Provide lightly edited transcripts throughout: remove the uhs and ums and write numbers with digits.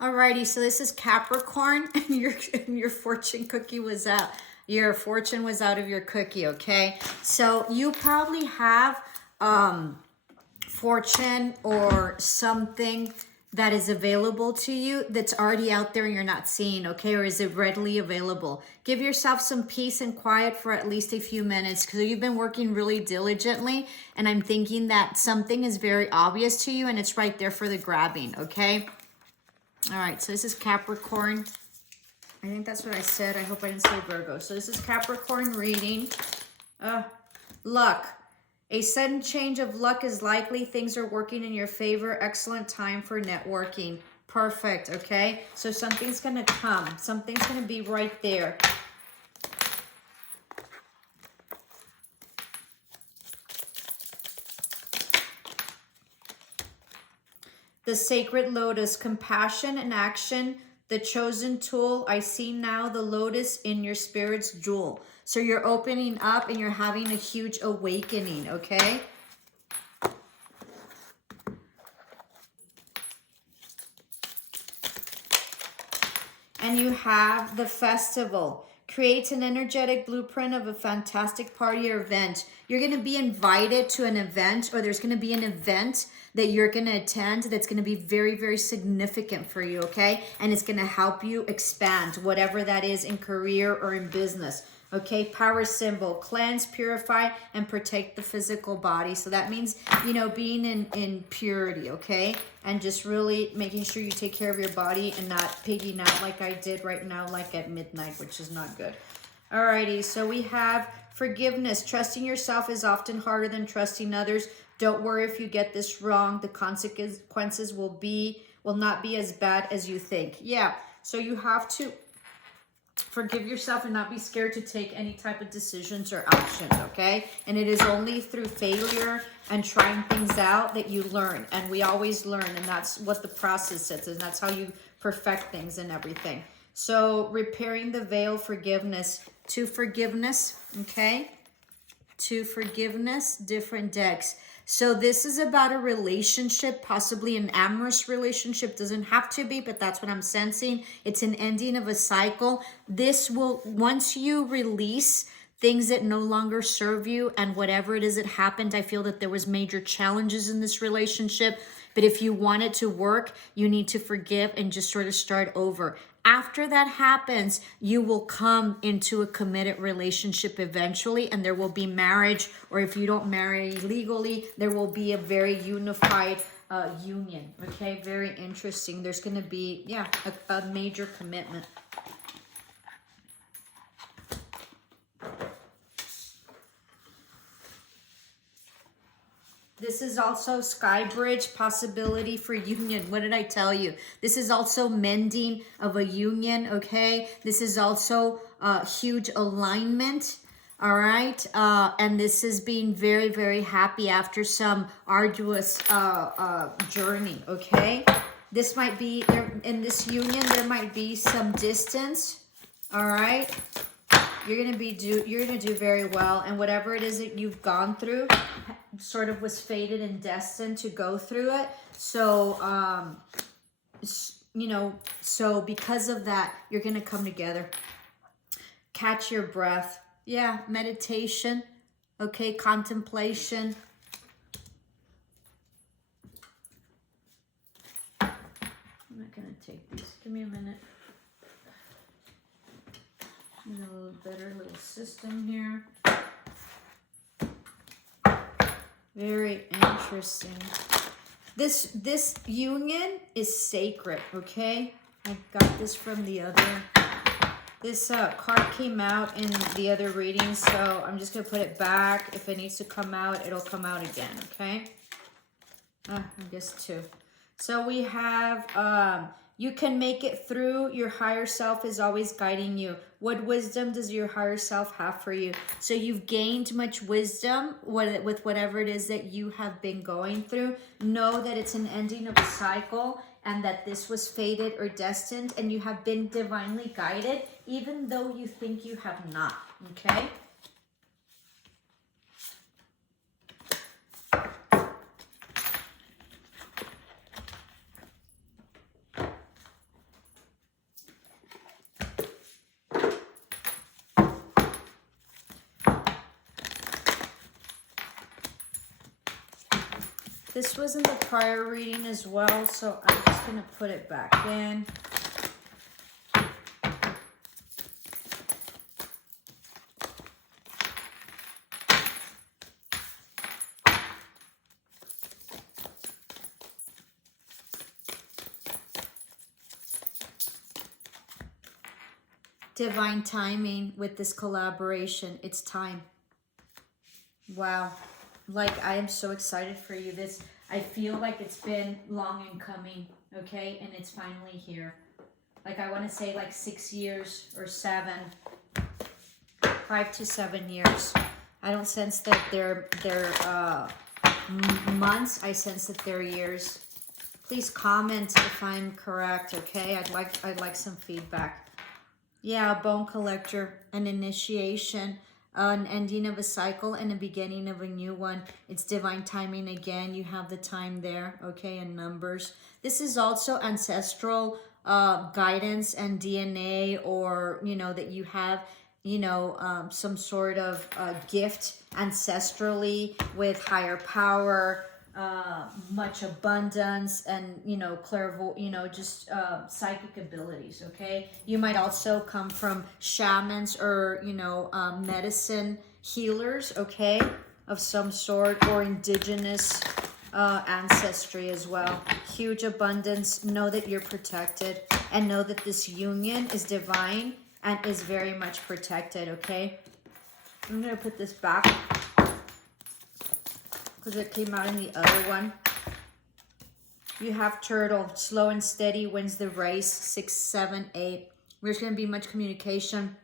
Alrighty, so this is Capricorn, and your fortune cookie was out. Your fortune was out of your cookie, okay? So you probably have fortune or something that is available to you that's already out there and you're not seeing, okay? Or is it readily available? Give yourself some peace and quiet for at least a few minutes because you've been working really diligently, and I'm thinking that something is very obvious to you and it's right there for the grabbing, okay? All right, so this is Capricorn. I think that's what I said. I hope I didn't say Virgo. So this is Capricorn reading. Luck. A sudden change of luck is likely. Things are working in your favor. Excellent time for networking. Perfect, okay? So something's going to come. Something's going to be right there. The sacred lotus, compassion and action, the chosen tool. I see now the lotus in your spirit's jewel. So you're opening up and you're having a huge awakening, okay? And you have the festival. Creates an energetic blueprint of a fantastic party or event. You're going to be invited to an event, or there's going to be an event that you're going to attend that's going to be very, very significant for you, okay? And it's going to help you expand, whatever that is in career or in business. Okay, power symbol, cleanse, purify, and protect the physical body. So that means, you know, being in purity, okay? And just really making sure you take care of your body and not pigging out like I did right now, like at midnight, which is not good. Alrighty, so we have forgiveness. Trusting yourself is often harder than trusting others. Don't worry if you get this wrong. The consequences will not be as bad as you think. Yeah, so you have to forgive yourself and not be scared to take any type of decisions or actions, okay? And it is only through failure and trying things out that you learn. And we always learn, and that's what the process is, and that's how you perfect things and everything. So repairing the veil, forgiveness. To forgiveness, okay? To forgiveness, different decks. So this is about a relationship, possibly an amorous relationship. Doesn't have to be, but that's what I'm sensing. It's an ending of a cycle. This will, once you release things that no longer serve you and whatever it is that happened, I feel that there was major challenges in this relationship. But if you want it to work, you need to forgive and just sort of start over. After that happens, you will come into a committed relationship eventually, and there will be marriage, or if you don't marry legally, there will be a very unified union, okay? Very interesting. There's going to be, yeah, a major commitment. This is also Sky Bridge, possibility for union. What did I tell you? This is also mending of a union, okay? This is also huge alignment, all right? And this is being very, very happy after some arduous journey, okay? This might be, in this union, there might be some distance, all right? You're gonna do very well, and whatever it is that you've gone through sort of was fated and destined to go through it. So you know, so because of that, you're gonna come together. Catch your breath. Yeah, meditation, okay, contemplation. I'm not gonna take these. Give me a minute. A little better little system here. Very interesting. This union is sacred, okay? I got this from the other. This card came out in the other reading, so I'm just gonna put it back. If it needs to come out, it'll come out again, okay? I guess two. So we have you can make it through. Your higher self is always guiding you. What wisdom does your higher self have for you? So you've gained much wisdom with whatever it is that you have been going through. Know that it's an ending of a cycle and that this was fated or destined, and you have been divinely guided, even though you think you have not, okay? This was in the prior reading as well, so I'm just going to put it back in. Divine timing with this collaboration. It's time. Wow. Like, I am so excited for you. This, I feel like it's been long in coming, okay? And it's finally here. Like, I want to say like 6 years or 7. 5 to 7 years. I don't sense that they're months. I sense that they're years. Please comment if I'm correct, okay? I'd like some feedback. Yeah, a bone collector, an initiation, an ending of a cycle and a beginning of a new one. It's divine timing again. You have the time there, okay, and numbers. This is also ancestral guidance and DNA, or, you know, that you have, you know, some sort of gift ancestrally with higher power, much abundance, and, you know, clairvoyant, you know, just psychic abilities, okay? You might also come from shamans or, you know, medicine healers, okay, of some sort, or indigenous ancestry as well. Huge abundance. Know that you're protected, and know that this union is divine and is very much protected, okay? I'm going to put this back because it came out in the other one. You have turtle, slow and steady, wins the race, 6, 7, 8. There's going to be much communication.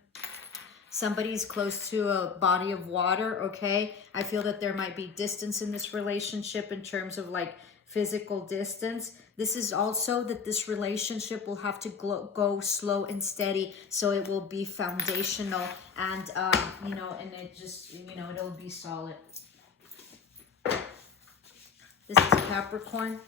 Somebody's close to a body of water, okay? I feel that there might be distance in this relationship in terms of like physical distance. This is also that this relationship will have to go slow and steady, so it will be foundational, and you know, and it just, you know, it'll be solid. This is Capricorn.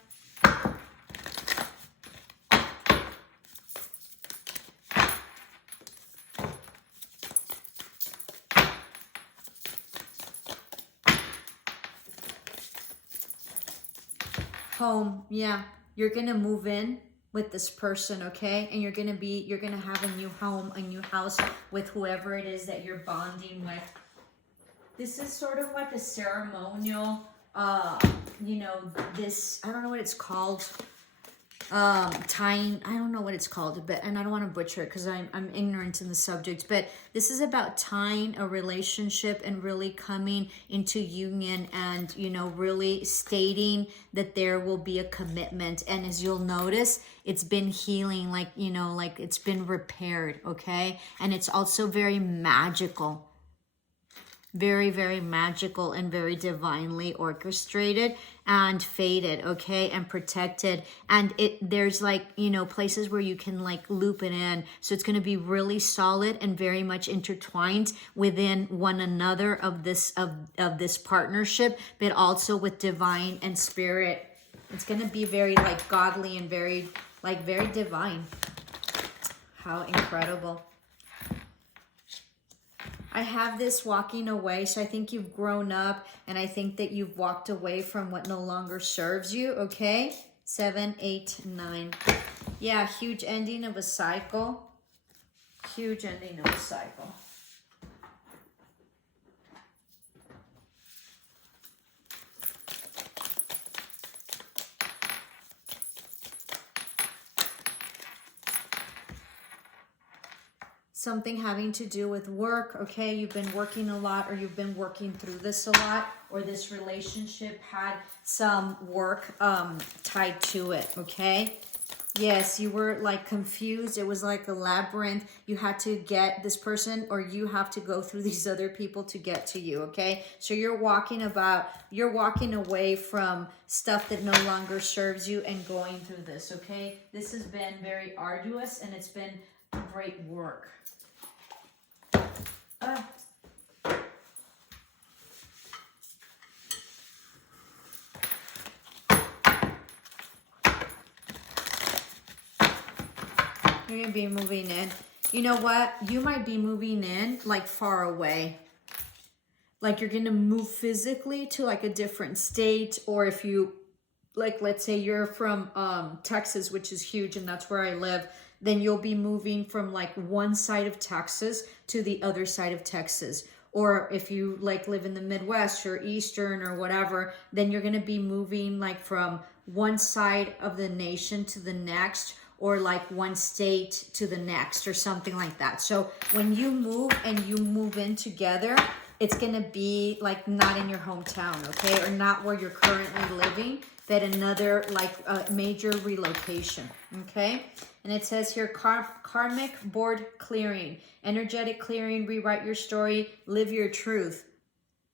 Home, yeah. You're gonna move in with this person, okay? And you're gonna have a new home, a new house with whoever it is that you're bonding with. This is sort of like a ceremonial, you know, this, I don't know what it's called, tying, I don't know what it's called, but, and I don't want to butcher it because I'm ignorant in the subject, but this is about tying a relationship and really coming into union, and, you know, really stating that there will be a commitment. And as you'll notice, it's been healing, like, you know, like it's been repaired, okay? And it's also very magical. Very, very magical and very divinely orchestrated and fated, okay, and protected. And there's like, you know, places where you can like loop it in. So it's going to be really solid and very much intertwined within one another of this this partnership, but also with divine and spirit. It's going to be very like godly and very divine. How incredible. I have this walking away, so I think you've grown up, and I think that you've walked away from what no longer serves you, okay? 7, 8, 9. Yeah, huge ending of a cycle. Huge ending of a cycle. Something having to do with work, okay? You've been working a lot, or you've been working through this a lot, or this relationship had some work tied to it, okay? Yes, you were like confused. It was like a labyrinth. You had to get this person, or you have to go through these other people to get to you, okay? So you're walking away from stuff that no longer serves you and going through this, okay? This has been very arduous, and it's been great work. You're gonna be moving in. You know what? You might be moving in like far away. Like you're gonna move physically to like a different state, or if you like let's say you're from Texas, which is huge, and that's where I live, then you'll be moving from like one side of Texas to the other side of Texas. Or if you like live in the Midwest or Eastern or whatever, then you're going to be moving like from one side of the nation to the next, or like one state to the next, or something like that. So when you move and you move in together, it's going to be like not in your hometown, okay? Or not where you're currently living, but another like major relocation, okay? And it says here, karmic board clearing, energetic clearing, rewrite your story, live your truth.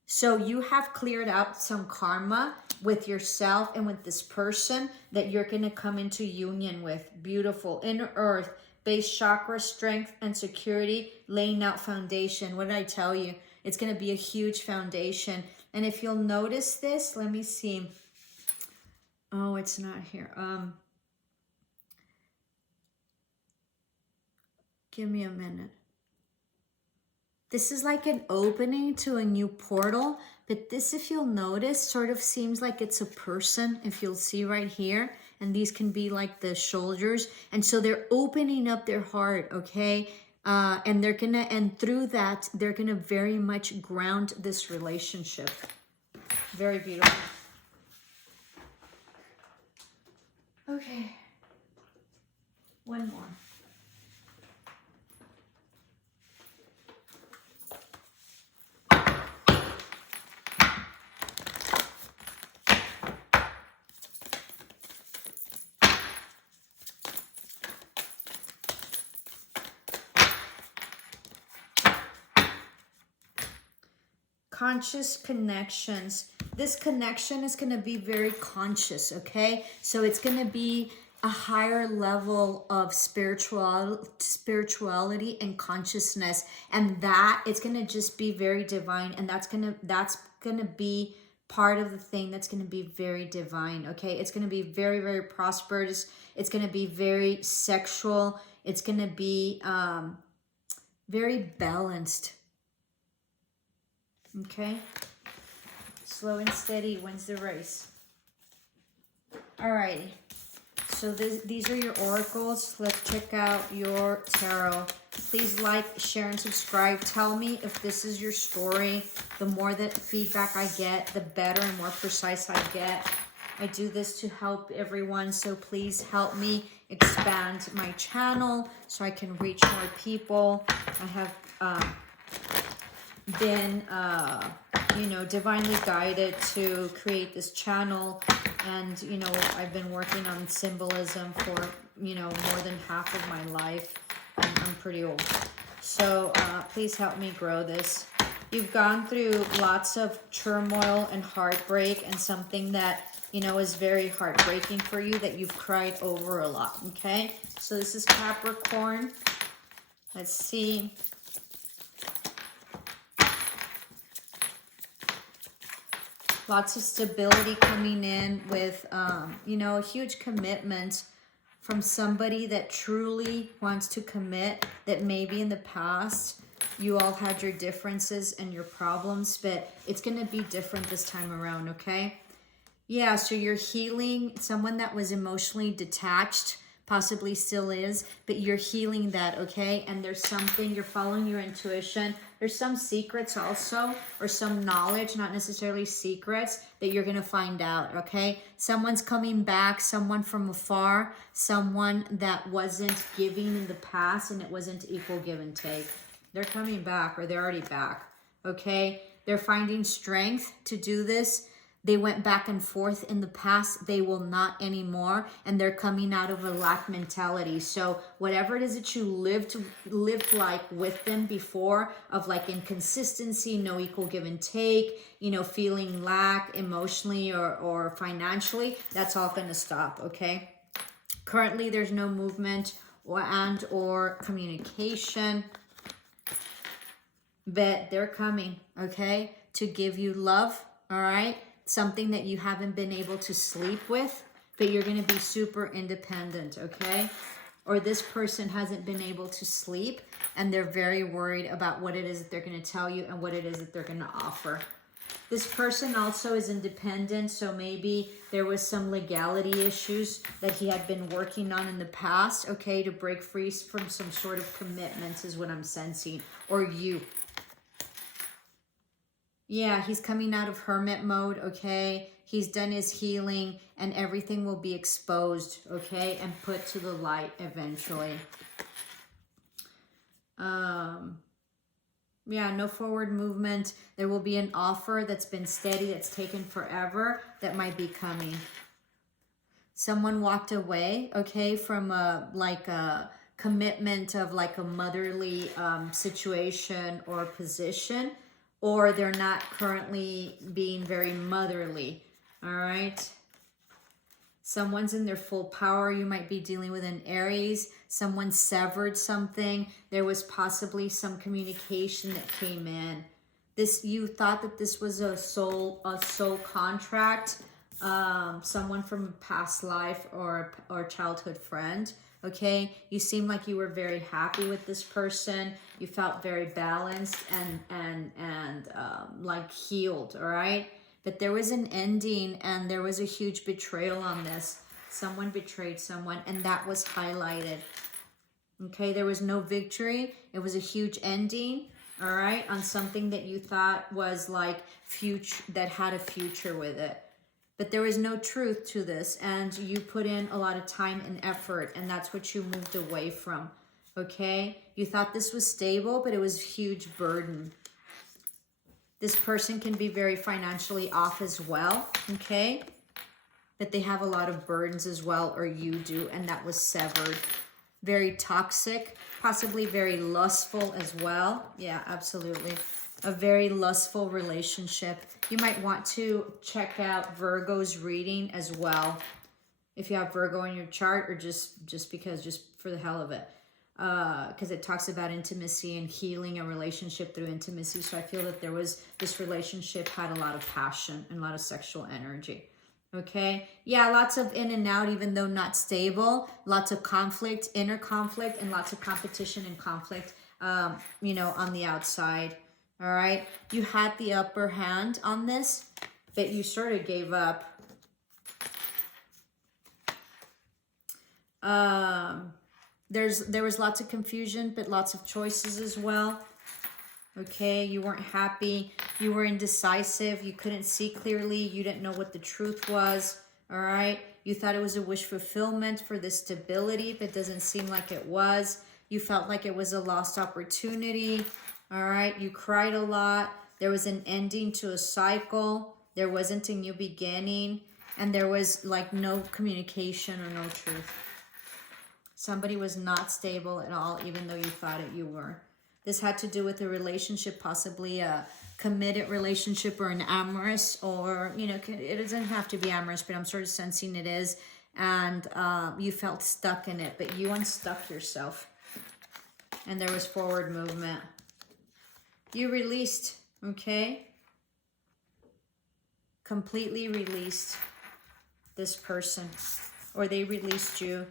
So you have cleared out some karma with yourself and with this person that you're going to come into union with. Beautiful. Inner earth, base chakra, strength and security, laying out foundation. What did I tell you? It's going to be a huge foundation. And if you'll notice this, let me see. Oh, it's not here. Give me a minute. This is like an opening to a new portal, but this, if you'll notice, sort of seems like it's a person, if you'll see right here. And these can be like the shoulders. And so they're opening up their heart, okay? And they're gonna, and through that, they're gonna very much ground this relationship. Very beautiful. Okay. One more. Conscious connections. This connection is going to be very conscious, okay? So it's going to be a higher level of spirituality and consciousness, and that it's going to just be very divine, and that's going to be part of the thing that's going to be very divine, okay? It's going to be very, very prosperous. It's going to be very sexual. It's going to be very balanced. Okay, slow and steady wins the race. Alrighty, so these are your oracles. Let's check out your tarot. Please like, share, and subscribe. Tell me if this is your story. The more that feedback I get, the better and more precise I get. I do this to help everyone, so please help me expand my channel so I can reach more people. I have been divinely guided to create this channel, and I've been working on symbolism for more than half of my life. I'm pretty old, so please help me grow this. You've gone through lots of turmoil and heartbreak, and something that is very heartbreaking for you that you've cried over a lot. Okay, so this is Capricorn. Let's see. Lots of stability coming in with, a huge commitment from somebody that truly wants to commit, that maybe in the past you all had your differences and your problems, but it's going to be different this time around, okay? Yeah, so you're healing someone that was emotionally detached, possibly still is, but you're healing that, okay? And there's something, you're following your intuition. There's some secrets also, or some knowledge, not necessarily secrets, that you're going to find out, okay? Someone's coming back, someone from afar, someone that wasn't giving in the past, and it wasn't equal give and take. They're coming back, or they're already back, okay? They're finding strength to do this. They went back and forth in the past. They will not anymore. And they're coming out of a lack mentality. So whatever it is that you lived like with them before, of like inconsistency, no equal give and take, feeling lack emotionally or financially, that's all going to stop, okay? Currently, there's no movement or communication. But they're coming, okay? To give you love, all right? Something that you haven't been able to sleep with, but you're going to be super independent, okay? Or this person hasn't been able to sleep, and they're very worried about what it is that they're going to tell you and what it is that they're going to offer. This person also is independent, so maybe there was some legality issues that he had been working on in the past, okay, to break free from some sort of commitments is what I'm sensing, or you. Yeah, he's coming out of hermit mode, okay? He's done his healing and everything will be exposed, okay? And put to the light eventually. Yeah, no forward movement. There will be an offer that's been steady, that's taken forever, that might be coming. Someone walked away, okay, from a commitment of like a motherly situation or position, or they're not currently being very motherly, all right? Someone's in their full power. You might be dealing with an Aries. Someone severed something. There was possibly some communication that came in. You thought that this was a soul contract. Someone from a past life or childhood friend. Okay, you seem like you were very happy with this person. You felt very balanced and like healed. All right. But there was an ending and there was a huge betrayal on this. Someone betrayed someone and that was highlighted. Okay, there was no victory. It was a huge ending, all right, on something that you thought was like future, that had a future with it. But there was no truth to this and you put in a lot of time and effort and that's what you moved away from, okay? You thought this was stable, but it was a huge burden. This person can be very financially off as well, okay? But they have a lot of burdens as well, or you do, and that was severed. Very toxic, possibly very lustful as well. Yeah, absolutely. A very lustful relationship. You might want to check out Virgo's reading as well. If you have Virgo in your chart, or just for the hell of it. Because it talks about intimacy and healing a relationship through intimacy. So I feel that this relationship had a lot of passion and a lot of sexual energy. Okay. Yeah, lots of in and out, even though not stable. Lots of conflict, inner conflict, and lots of competition and conflict, you know, on the outside. All right. You had the upper hand on this, but you sort of gave up. There was lots of confusion, but lots of choices as well. Okay, you weren't happy. You were indecisive. You couldn't see clearly. You didn't know what the truth was. All right. You thought it was a wish fulfillment for the stability, but it doesn't seem like it was. You felt like it was a lost opportunity. All right. You cried a lot. There was an ending to a cycle. There wasn't a new beginning. And there was like no communication or no truth. Somebody was not stable at all, even though you thought you were. This had to do with a relationship, possibly a committed relationship or an amorous, or, you know, it doesn't have to be amorous, but I'm sort of sensing it is. And you felt stuck in it, but you unstuck yourself. And there was forward movement. You released, okay? Completely released this person, or they released you.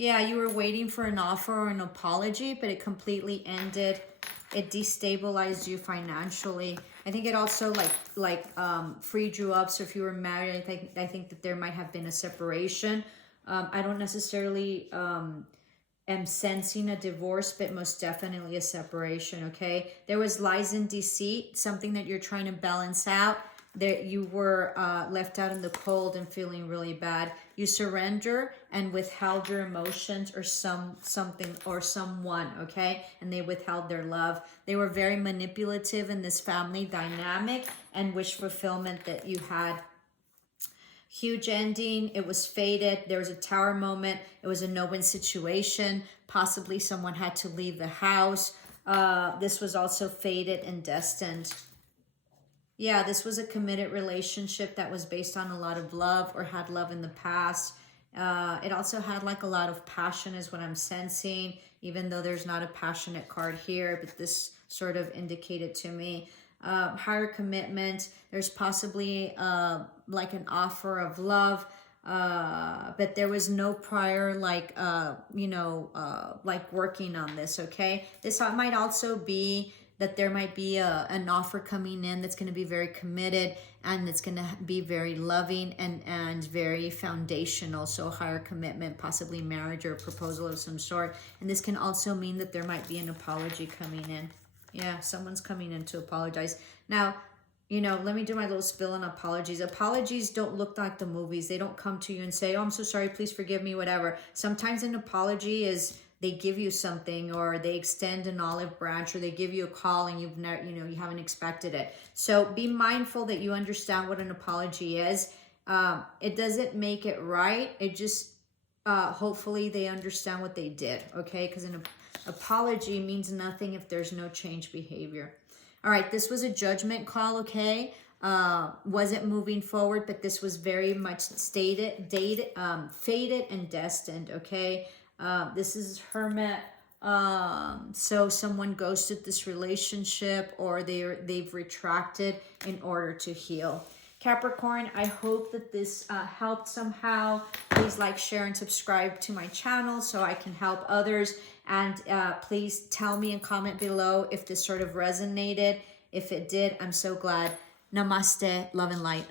Yeah, you were waiting for an offer or an apology, but it completely ended. It destabilized you financially. I think it also freed you up. So if you were married, I think that there might have been a separation. I don't necessarily am sensing a divorce, but most definitely a separation, okay? There was lies and deceit, something that you're trying to balance out. That you were left out in the cold and feeling really bad. You surrender and withheld your emotions or something or someone, okay? And they withheld their love. They were very manipulative in this family dynamic and wish fulfillment that you had. Huge ending. It was fated. There was a tower moment. It was a no-win situation. Possibly someone had to leave the house. This was also fated and destined. Yeah, this was a committed relationship that was based on a lot of love or had love in the past. It also had like a lot of passion is what I'm sensing, even though there's not a passionate card here, but this sort of indicated to me. Higher commitment. There's possibly like an offer of love, but there was no prior like working on this, okay? This might also be that there might be an offer coming in that's going to be very committed, and it's going to be very loving and very foundational. So higher commitment, possibly marriage or a proposal of some sort. And this can also mean that there might be an apology coming in. Yeah, someone's coming in to apologize. Now, you know, let me do my little spill on apologies. Apologies don't look like the movies. They don't come to you and say, oh, I'm so sorry, please forgive me, whatever. Sometimes an apology is they give you something, or they extend an olive branch, or they give you a call and you've never, you know, you haven't expected it. So be mindful that you understand what an apology is. It doesn't make it right. It just, hopefully they understand what they did, okay? Because an apology means nothing if there's no change behavior. All right, this was a judgment call, okay? Wasn't moving forward, but this was very much fated and destined, okay? This is Hermit. So someone ghosted this relationship, or they've retracted in order to heal. Capricorn, I hope that this helped somehow. Please like, share, and subscribe to my channel so I can help others. And please tell me and comment below if this sort of resonated. If it did, I'm so glad. Namaste, love and light.